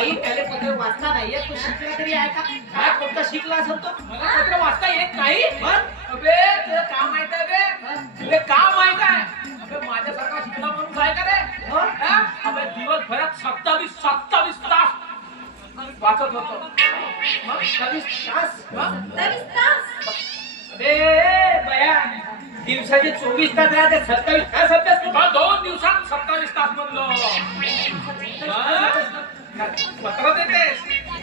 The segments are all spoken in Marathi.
बाई त्याला पत्र वाचता नाही येत, तो शिकला तरी आहे का? काय कोणता शिकला असेल तो? मला पत्र वाचता येत नाही. मग अबे तुला काम माहित आहे बे? तुला काम माहित आहे? अबे माझ्यासारखा शिकला माणूस आहे का रे? हो? हा? अबे दिवसभरात 27 तास वाचत होतो. मग 27 तास? हा? 27 तास. अबे बया, दिवसाचे 24 तास राहते, 27 तास अभ्यास करतो. तुला 2 दिवसात 27 तास म्हणलो. पत्र देतेस?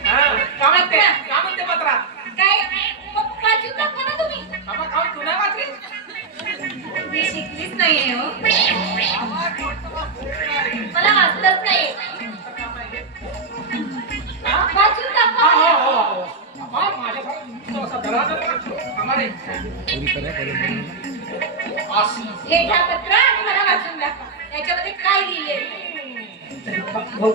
हा. काय म्हणते? काय म्हणते पत्रात? काय वाचून दाखवा ना तुम्ही. बाबा खाऊन तू नाही वाचली? मी शिकलीच नाहीये हो. मला वाचलंच नाही. वाचून दाखवा. हे घ्या पत्र आणि मला वाचून दाखवा. याच्यामध्ये काय लिहिलंय? भाऊ,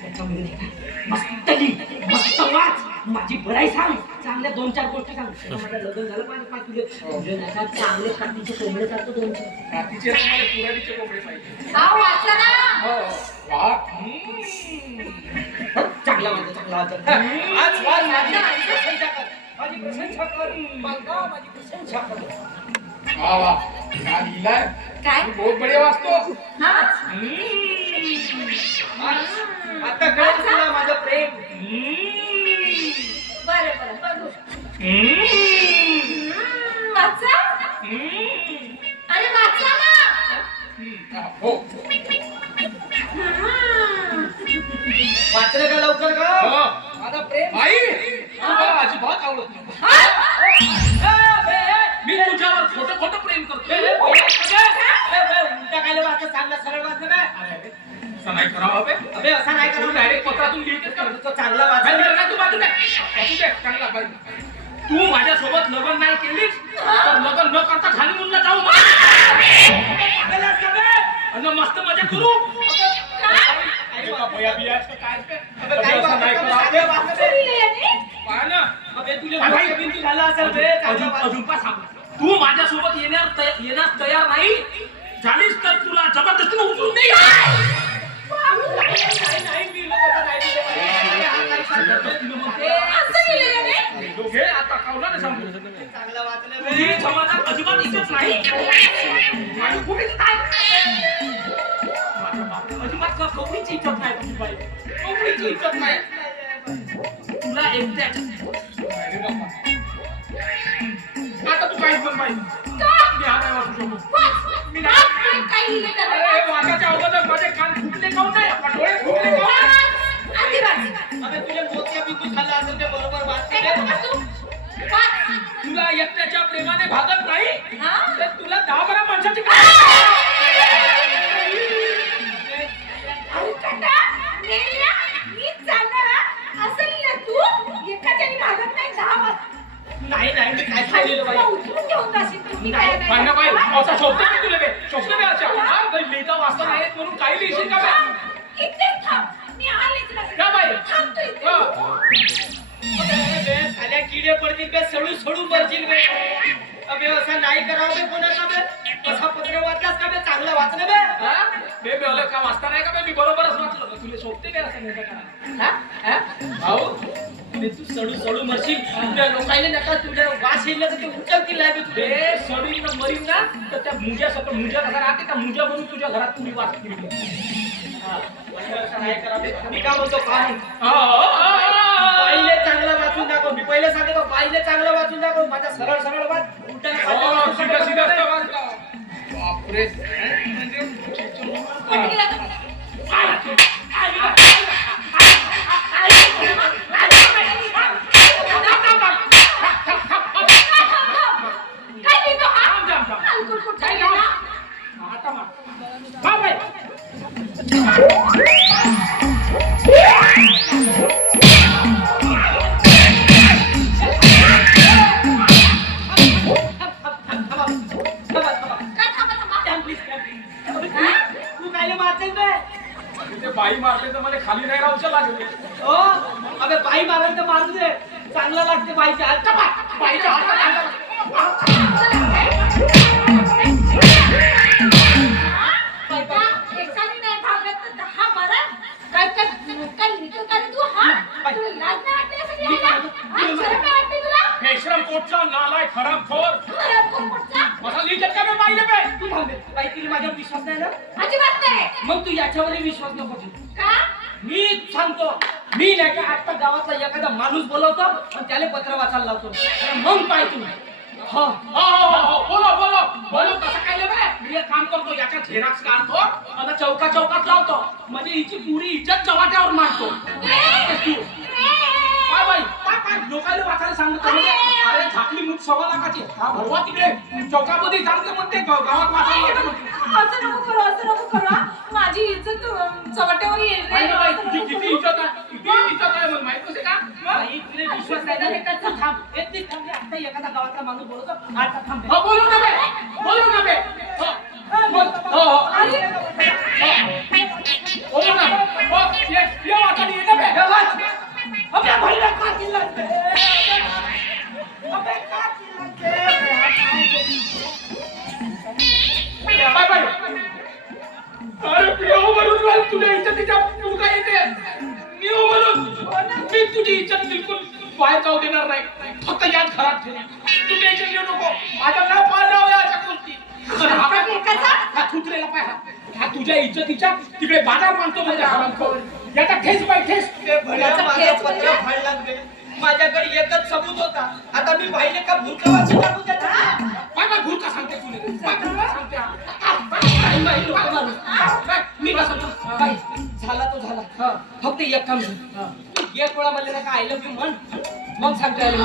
त्याच्यामध्ये नाही का? मस्त लिह, मस्त वाच, माझी बराई सांग, चांगल्या 2-4 गोष्टी सांग. माझं लग्न झालं पाहिजे, काय तुझे नाही का चांगले काठीचे कोंबडे चालतो 2-4. हा वाचा ना. चांगला वाच, चांगला वाच. आज वाच, माझी प्रशंसा कर, माझी प्रशंसा कर, बघा माझी प्रशंसा कर. काय? बहुत बढिया वाचतो. हा आता कळलं तुला माझं प्रेम. बरं बरं बघू. वाचा. अरे वाचा ना. हो. वाचलं का लवकर का? हो. माझं प्रेम. आई तुला अजिबात आवडत नाही. मी तुझ्यावर खोटं खोटं प्रेम करतो. उलटा काय वाचत, चांगला सरळ वाचलं काय? असं नाही करावं बे. अबे असा नाही तू करू. डायरेक्ट पत्रातून लिहितेस का? तो चांगला बाई, वाचला. नाही, तू बाजू दे. बाजू दे, चांगला बाई. तू माझ्यासोबत लग्न नाही केलीस तर लग्न न करता खाली मुलगा जाऊ आणि मस्त मजा करू. एका बया बियाचं काय ते? काय असं नाही करावं. वाचलं, वाचलं बे. लिहिलंय याने? पहा ना. अबे तुला भाई बिंदू झाला असेल बे. चांगला वाच. अजून पण सांग. तू माझ्यासोबत येण्यास तयार नाही झालीस तर तुला जबरदस्तीने उचलून नाही. नाही, मी लोकांचा नाही दिलं. हा काय सांगतो? असं लिहिलंय याने? दोघे आता कावला सांगू. चांगलं वाचलं तुझी बे. समाजात अजिबात इज्जत नाही. आणि कुठे काय? माझ्या बापरे, अजिबात कवडीची इज्जत नाही तुझी बाई. कवडीची इज्जत नाही. तुला एकट्याच. अरे बाबा. आता तू काहीच बन बाई. मी हा नाही वाचू शकतो. वाच. मी वाच. नाही. काय लिहिलंय त्यात? अरे वाचाच्या अगोदर माझे कान फुटले काऊन नाही? आपण डोळे फुटले काऊन नाही? वाच. आधी वाच. अबे तुझ्या मोत्या बिंदू झाला असेल ते बरोबर वाचते काय बे. करतो तू? वाच. तुला एकट्याच्या प्रेमाने भागत नाही हा? तर तुला 10-12 माणसाची अरे कंटा, नेल्या, नीट चालणार हा? असं लिहिलं तू? एकाच्याने भागत नाही, 10 वाज. नाही नाही मी काय खाली सांगितलं तुला बाई. उचलून घेऊन जाशील तुम्ही नाही, काय नाही. बाई ना बाई, हा? असा शब्द मी तुला बे. शब्द बे असा. हा, बाई, लिहिता वाचता नाही येत म्हणून काही लिहिशील का बे? इथेच थांब. मी आलेच ना. का बाई? थांब तू इथे. हा. बे, साल्या किडे पडतील बे, सडू मरतील बे. अबे असं नाही करावं बे कोणाचा बे. असा पत्र वाचलास का बे? चांगलं वाचलं बे. हा? बे, बे, आलं का वाचता नाही का बे? मी बरोबरच वाचलं. तुला शोभते काय असं नाही का? हा? हा? भाऊ, अबे तू सडू मरशील. तुझ्या लोकांनी नका तुझ्या वास येईल तर ते उचलतील नाही बे तुझे. बे, सडीन न मरीन ना तर त्या मुंग्यासकट मुंग्या कसा राहते त्या मुंग्या म्हणून तुझ्या घरात तुम्ही वाच केली. हा, असं नाही करावं बे. मी काय म्हणतो काय? बाईले पहिले चांगलं वाचून दाखव. मी पहिले सांगतो पहिले चांगलं वाचून दाखव. माझा सरळ सरळ वाच. उलटा सीधा सीधा बापरे. कोण गेला तो? काय लिहितो हा? अलकुलकुल काय लिहिला? आता मार. हा बाई. काय थांबा थांबा. तू कायले मारतेस बे? ते बाई मारले तर मला खाली नाही राहूच लागले. हो अबे बाई मारायला तर मारू दे. चांगलं लागते बाईच्या हात. चपाट. बाईच्या हातात आलं. एकाने नाही भागत तर 10 बरं. काय बाई. तुला लाज नाही वाटते असं मी काय घ्यायला? हा, शरम नाही वाटते तुला? बेशरम कोटचा नालाय हरामखोर हरामखोर कुठचा? मला लिहितात का मी पाहिलं बे तू थांबे बाई तिला माझ्यावर विश्वास नाही ना अजिबात नाही. मग तू याच्यावरही विश्वास नको ठेवू. का? मी सांगतो मी नाही का आता गावातला एखादा माणूस बोलवतो आणि त्याला पत्र वाचायला लावतो तर मग पाय तू हो बोलो बोलो बोलो कसं काय बे मी एक काम करतो याच्या झेरॉक्स काढतो आणि चौकात लावतो म्हणजे हिची पुरी इज्जत चव्हाट्यावर मारतो तू काय बाई काय लोकांना वाचायला सांगतो म्हणजे अरे झाकली मूठ 1.25 लाखाची हा भरवा तिकडे चौकामध्ये सांगते म्हणते गावात वाचायला असं नको करू, असं नको करू हा. माझी इज्जत चवट्यावर येईल रे. बाई तुझी किती इज्जत आहे मला माहित नसे का बाई तुला विश्वास आहे ना रे त्याचा थांब एक थांब आता एखादा गावातला माणूस बोलतो आता थांब हो बोलू ना बे हो अरे, बोलू ना हो ये वाचायला येतं बे अबे भैया का चिल्लाते अबे का चिल्लाते बाय अरे प्रिय हो म्हणून मला तुझ्या इज्जतीच्या तू काय येते मी हो म्हणून मी तुझी इज्जत बिलकुल बाहेर जाऊ देणार नाही फक्त याद खराब ठेव तू टेन्शन घेऊ नको माझ्या नाव पाळणार या अशा गोष्टी हा थुतलेला पाय हा तुझ्या इज्जतीच्या तिकडे बाजार मानतो म्हणजे हरामखोर याचा ठेस बाय ठेस माझ्याकडे एकच सबूत होता आता मी पाहिले का भूतवाची टाकू देता काय भूत का सांगते तुला काय भूत का सांगते मी कसं बाई झाला तो झाला फक्त एक काम कर एक वेळा मला नाही का आय लव्ह यू म्हण मग सांगता येईल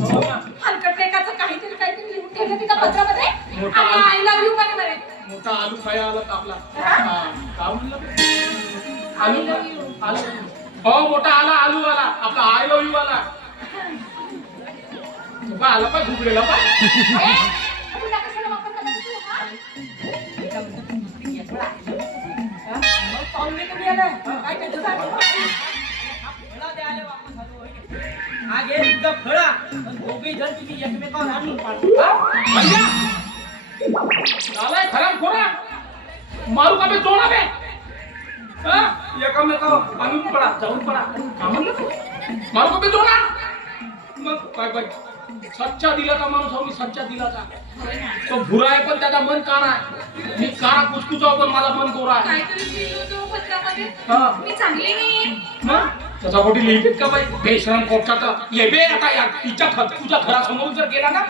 हलकटलेकाचं काहीतरी लिहून ठेवलं तिच्या पत्रामध्ये आणि आय लव्ह यू म्हणे. मोठा आलू खाया आला आपला काय म्हणलं आय लव्ह यू. हो मोठा आला आलू आला आपला आय लव्ह यू आला तुका आला पाय घुगरेला पाय तुला कशाला वापर करता तू, हा? मग पाहुणे कमी आलाय काय त्याचं फळा द्यायला वापस आलो हा घे तुझा फळा दोघे जण तुम्ही एकमेकावर आणून पाडतो आलाय खराब खोरा मारू का बे जोडा बे एकामेकावर आणून पडा जाऊन पडा का म्हणलं तू मारू का बे जोडा मग काय बाई सच्चा दिलाचा माणूस हो मी सच्चा दिलाचा तो भुरा आहे पण त्याचा मन काळा आहे मी काळा कुचकुचा पण माझा मन गोरा आहे काहीतरी लिहिलं होतं पत्रामध्ये. हा. मी चांगली नाहीये. मग त्याचा कोटी लिहितात का बाई बेशरम कोटाचा ये बे आता या तिच्या तुझ्या घरासमोर जर गेला ना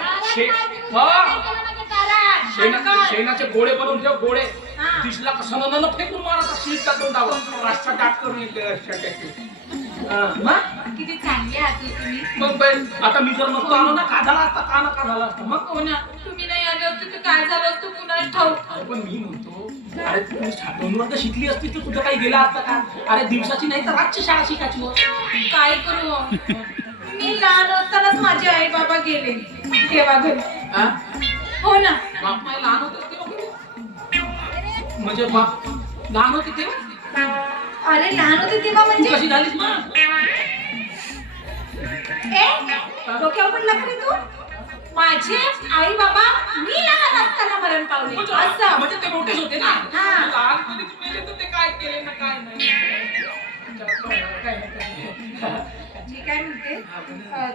शेणाचे गोळे बनवून ठेव गोळे दिसला का सण फेकून मारायचा शीट टाकून टाकून राष्ट्र टाक करून येते किती चांगली आहात तुम्ही. मग बाई आता मी जर नसतो आलो ना का झाला असता का नका झाला असता मग हो ना, तुम्ही नाही आले असते तर काय झालं असतं कुणाला ठाऊक. अरे पण मी म्हणतो अरे तू 2 वर्ष शिकली असती तर तुझं काही गेला असता का अरे दिवसाची नाही तर रातची शाळा शिकायची मग काय करू मी लहान असतानाच माझे आई बाबा गेले देवाघरी. हो ना. बाप माय लहान होते तेव्हा म्हणजे बाप लहान होते तेव्हा अरे लहान होते तेव्हा तू म्हणजे कशी झालीस मग डोक्यावर पडला का रे तू. माझे आई बाबा मी लहान असताना मरण पावले असं. म्हणजे ते मोठेच होते ना हा. लहानपणी तू मेले तर ते काय केले ना काय नाही मी काय म्हणते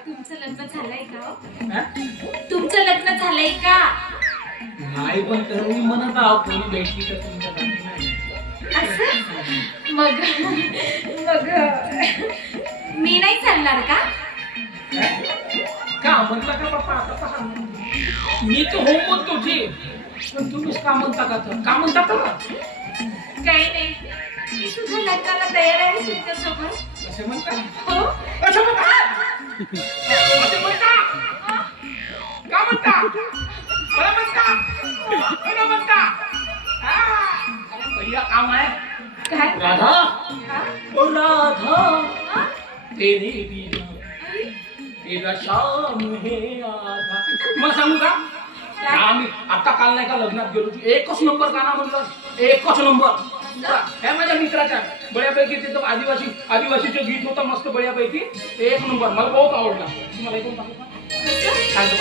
तुमचं लग्न झालंय का हो? तुमचं लग्न झालंय का? नाही पण तर मी म्हणत आहो कोणी भेटली तर तुमच्या जाती नाही असं मग मी नाही चालणार का? का म्हणता का पप्पा आता पहा मी तर हो म्हणतो जे पण तुम्हीच का म्हणता का म्हणता का काही नाही मी सुद्धा लग्नाला तयार आहे तुमच्यासोबत. असे म्हणता हो. असं म्हणता असं म्हणता का म्हणता मला म्हणता भैया काम आहे काय? राधा हा? ओ राधा हा? तेरे बिना तेरा शाम है आधा तुम्हाला सांगू का आम्ही आता काल नाही का लग्नात गेलो तू एकच नंबर गाणं म्हणलं एकच नंबर हे माझ्या मित्राच्या बळ्यापैकी तिथं आदिवासीचं गीत होतं मस्त बळ्यापैकी एक नंबर मला बहुत आवडला तुम्हाला ऐकून सांगू का? सांगतो